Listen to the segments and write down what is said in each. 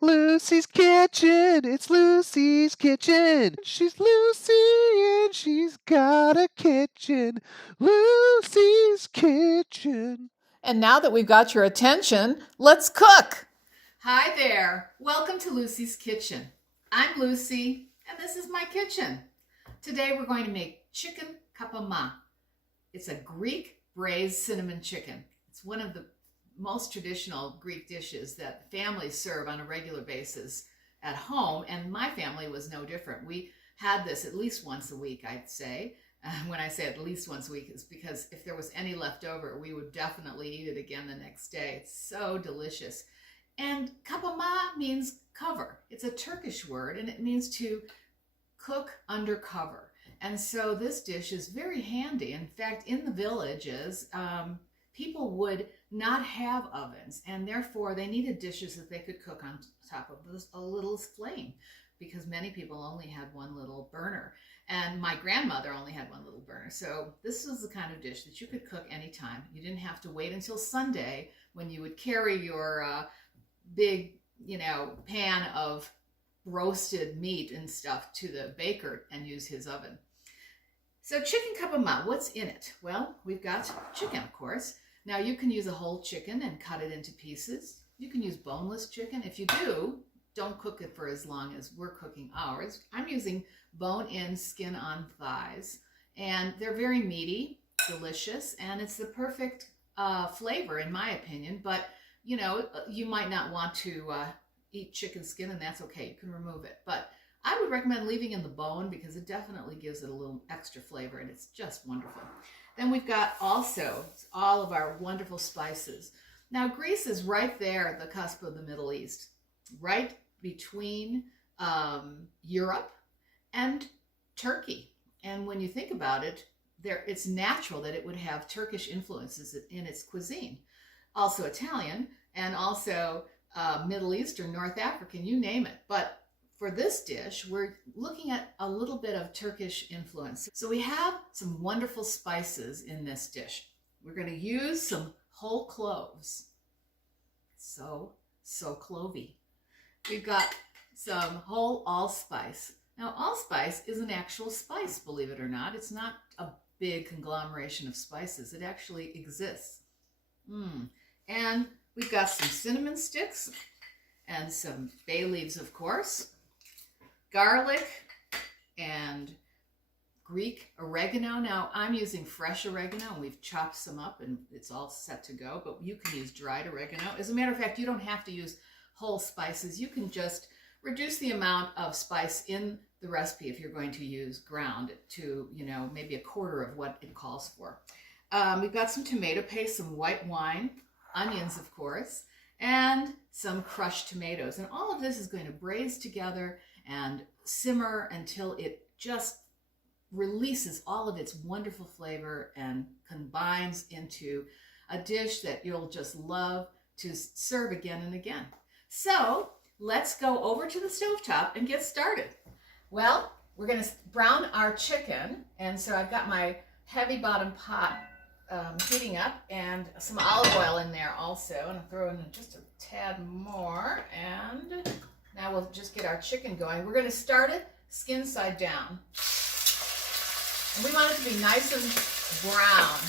Lucy's Kitchen, it's Lucy's Kitchen. She's Lucy and she's got a kitchen. Lucy's Kitchen. And now that we've got your attention, let's cook. Hi there. Welcome to Lucy's Kitchen. I'm Lucy, and this is my kitchen. Today we're going to make chicken kapama. It's a Greek braised cinnamon chicken. It's one of the most traditional Greek dishes that families serve on a regular basis at home, and my family was no different. We had this at least once a week, I'd say. When I say at least once a week, it's because if there was any left over, we would definitely eat it again the next day. It's so delicious. And kapama means cover. It's a Turkish word, and it means to cook under cover. And so this dish is very handy. In fact, in the villages, people would not have ovens, and therefore they needed dishes that they could cook on top of a little flame, because many people only had one little burner. And my grandmother only had one little burner. So this was the kind of dish that you could cook anytime. You didn't have to wait until Sunday when you would carry your big, pan of roasted meat and stuff to the baker and use his oven. So chicken kapama, what's in it? Well, we've got chicken, of course. Now you can use a whole chicken and cut it into pieces. You can use boneless chicken. If you do, don't cook it for as long as we're cooking ours. I'm using bone-in, skin-on thighs, and they're very meaty, delicious, and it's the perfect flavor in my opinion. But you might not want to eat chicken skin, and that's okay. You can remove it, but I would recommend leaving in the bone because it definitely gives it a little extra flavor, and it's just wonderful. Then we've got also all of our wonderful spices. Now, Greece is right there at the cusp of the Middle East, right between Europe and Turkey. And when you think about it, it's natural that it would have Turkish influences in its cuisine. Also Italian, and also Middle Eastern, North African, you name it. But for this dish, we're looking at a little bit of Turkish influence. So we have some wonderful spices in this dish. We're going to use some whole cloves. So clovey. We've got some whole allspice. Now, allspice is an actual spice, believe it or not. It's not a big conglomeration of spices. It actually exists. And we've got some cinnamon sticks and some bay leaves, of course, garlic and Greek oregano. Now, I'm using fresh oregano, and we've chopped some up, and it's all set to go, but you can use dried oregano. As a matter of fact, you don't have to use whole spices. You can just reduce the amount of spice in the recipe if you're going to use ground to, maybe a quarter of what it calls for. We've got some tomato paste, some white wine, onions, of course, and some crushed tomatoes. And all of this is going to braise together and simmer until it just releases all of its wonderful flavor and combines into a dish that you'll just love to serve again and again. So let's go over to the stovetop and get started. Well, we're going to brown our chicken, and so I've got my heavy bottom pot heating up, and some olive oil in there also, and I'll throw in just a tad more, and now we'll just get our chicken going. We're going to start it skin side down, and we want it to be nice and brown.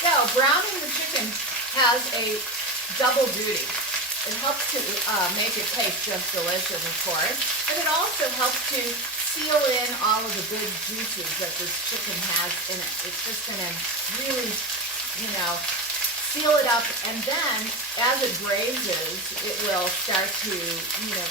So browning the chicken has a double duty. It helps to make it taste just delicious, of course, but it also helps to seal in all of the good juices that this chicken has in it. It's just going to really, seal it up, and then as it braises, it will start to,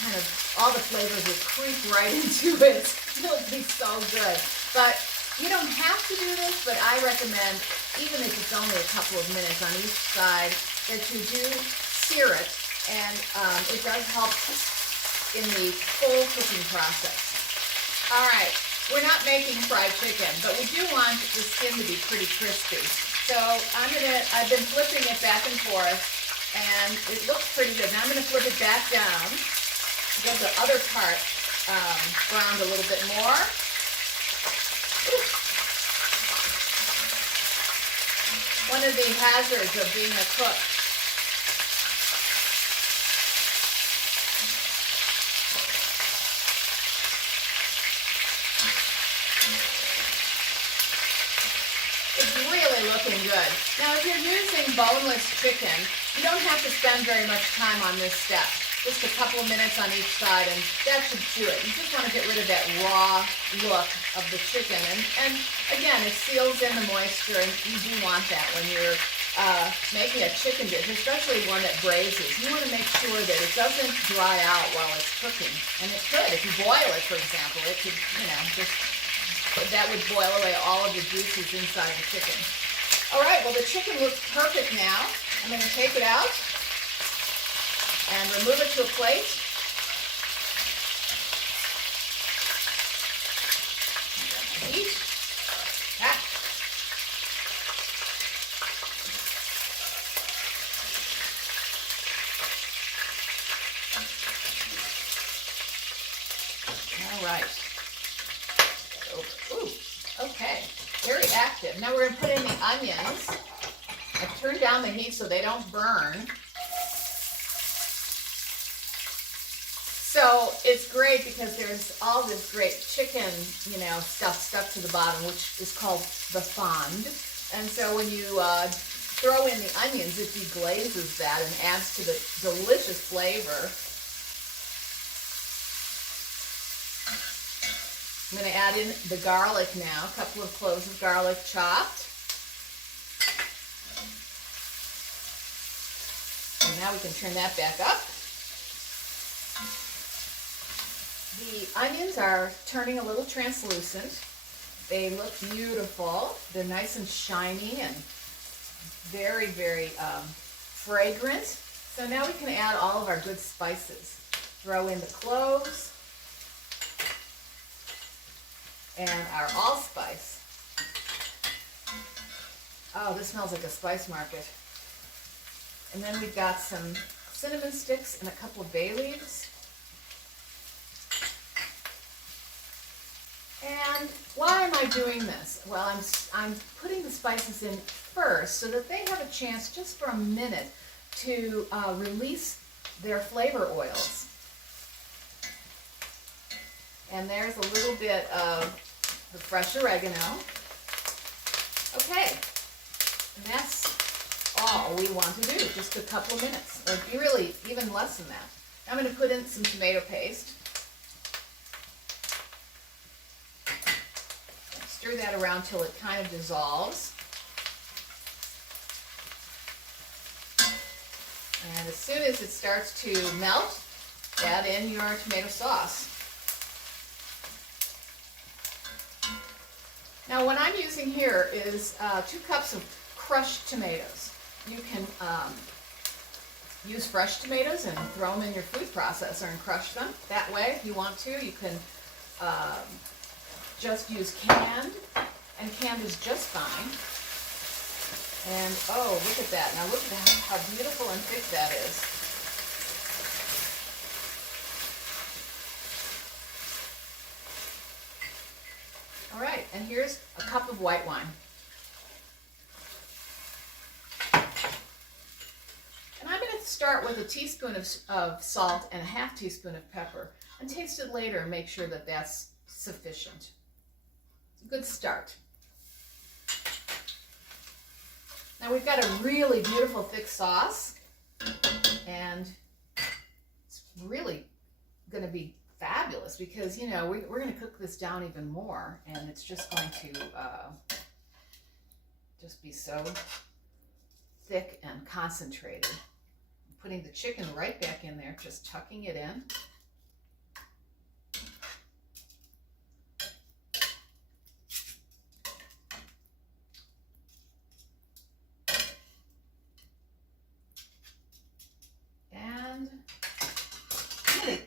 kind of, all the flavors will creep right into it. It'll be so good. But you don't have to do this, but I recommend, even if it's only a couple of minutes on each side, that you do sear it, and it does help in the full cooking process. All right, we're not making fried chicken, but we do want the skin to be pretty crispy. So I've been flipping it back and forth And it looks pretty good. Now I'm going to flip it back down. Get the other part browned a little bit more. Ooh. One of the hazards of being a cook. It's really looking good. Now, if you're using boneless chicken, you don't have to spend very much time on this step. Just a couple of minutes on each side, and that should do it. You just want to get rid of that raw look of the chicken. And again, it seals in the moisture, and you do want that when you're making a chicken dish, especially one that braises. You want to make sure that it doesn't dry out while it's cooking. And it could. If you boil it, for example, it could, that would boil away all of the juices inside the chicken. All right, well, the chicken looks perfect now. I'm going to take it out and remove it to a plate. Heat. Ah. All right. Ooh, okay. Very active. Now we're going to put in the onions. I've turned down the heat so they don't burn. So it's great because there's all this great chicken, stuff stuck to the bottom, which is called the fond. And so when you throw in the onions, it deglazes that and adds to the delicious flavor. I'm going to add in the garlic now, a couple of cloves of garlic chopped. And now we can turn that back up. The onions are turning a little translucent. They look beautiful. They're nice and shiny and very, very fragrant. So now we can add all of our good spices. Throw in the cloves and our allspice. Oh, this smells like a spice market. And then we've got some cinnamon sticks and a couple of bay leaves. And why am I doing this? Well, I'm putting the spices in first so that they have a chance just for a minute to release their flavor oils. And there's a little bit of the fresh oregano. Okay, and that's all we want to do, just a couple of minutes, or really even less than that. I'm going to put in some tomato paste. Stir that around till it kind of dissolves. And as soon as it starts to melt, add in your tomato sauce. Now what I'm using here is 2 cups of crushed tomatoes. You can use fresh tomatoes and throw them in your food processor and crush them. That way, if you want to, you can just use canned, and canned is just fine. And oh, look at that. Now look at how beautiful and thick that is. All right, and here's a cup of white wine. And I'm going to start with a teaspoon of salt and a half teaspoon of pepper, and taste it later and make sure that that's sufficient. It's a good start. Now we've got a really beautiful thick sauce, and it's really going to be fabulous because, we're going to cook this down even more, and it's just going to just be so thick and concentrated. I'm putting the chicken right back in there, just tucking it in.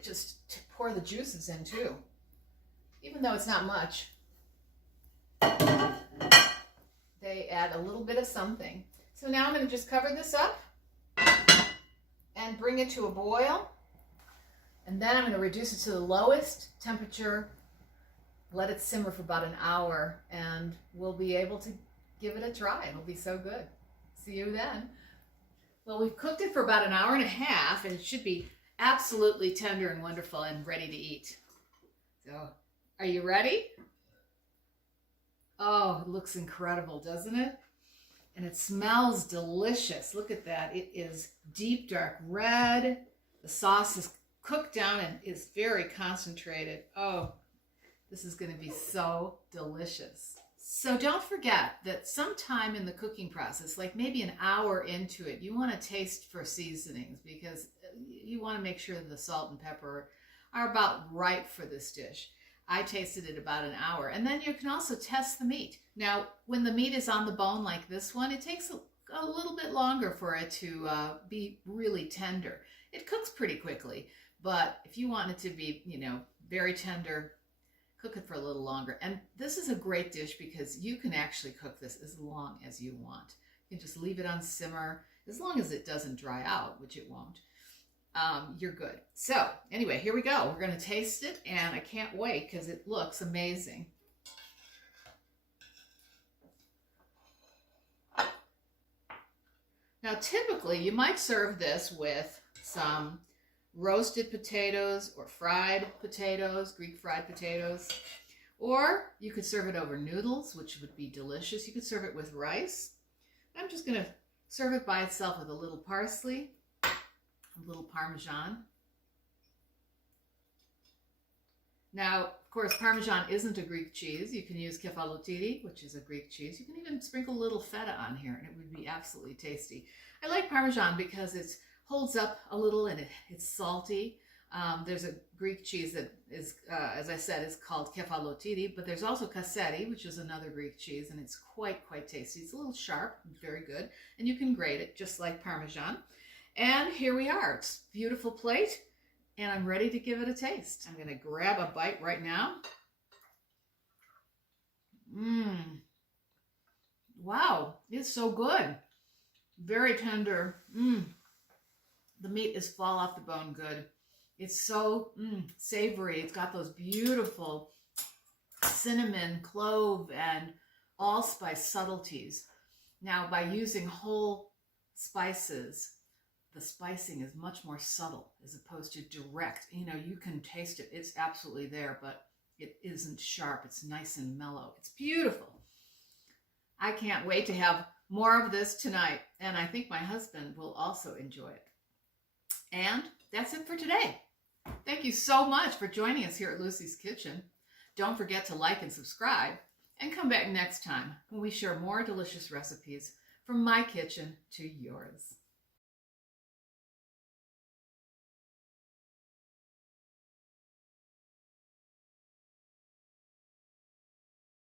Just pour the juices in too, even though it's not much. They add a little bit of something. So now I'm going to just cover this up and bring it to a boil. And then I'm going to reduce it to the lowest temperature, let it simmer for about an hour, and we'll be able to give it a try. It'll be so good. See you then. Well, we've cooked it for about an hour and a half, and it should be absolutely tender and wonderful and ready to eat. So, are you ready? Oh, it looks incredible, doesn't it? And it smells delicious. Look at that. It is deep dark red. The sauce is cooked down and is very concentrated. Oh, this is going to be so delicious. So don't forget that sometime in the cooking process, like maybe an hour into it, you want to taste for seasonings, because you want to make sure that the salt and pepper are about right for this dish. I tasted it about an hour. And then you can also test the meat. Now, when the meat is on the bone like this one, it takes a little bit longer for it to be really tender. It cooks pretty quickly, but if you want it to be, very tender, cook it for a little longer. And this is a great dish because you can actually cook this as long as you want. You can just leave it on simmer as long as it doesn't dry out, which it won't. You're good. So anyway, here we go. We're going to taste it, and I can't wait because it looks amazing. Now, typically you might serve this with some roasted potatoes or fried potatoes, Greek fried potatoes, or you could serve it over noodles, which would be delicious. You could serve it with rice. I'm just going to serve it by itself with a little parsley, a little Parmesan. Now, of course, Parmesan isn't a Greek cheese. You can use kefalotiri, which is a Greek cheese. You can even sprinkle a little feta on here, and it would be absolutely tasty. I like Parmesan because it holds up a little, and it's salty. There's a Greek cheese that is, as I said, is called kefalotiri, but there's also kaseri, which is another Greek cheese, and it's quite tasty. It's a little sharp, very good, and you can grate it just like Parmesan. And here we are. It's a beautiful plate, and I'm ready to give it a taste. I'm going to grab a bite right now. Wow, it's so good. Very tender. The meat is fall off the bone good. It's so savory. It's got those beautiful cinnamon, clove, and allspice subtleties. Now, by using whole spices, the spicing is much more subtle as opposed to direct. You can taste it. It's absolutely there, but it isn't sharp. It's nice and mellow. It's beautiful. I can't wait to have more of this tonight, and I think my husband will also enjoy it. And that's it for today. Thank you so much for joining us here at Lucy's Kitchen. Don't forget to like and subscribe, and come back next time when we share more delicious recipes from my kitchen to yours.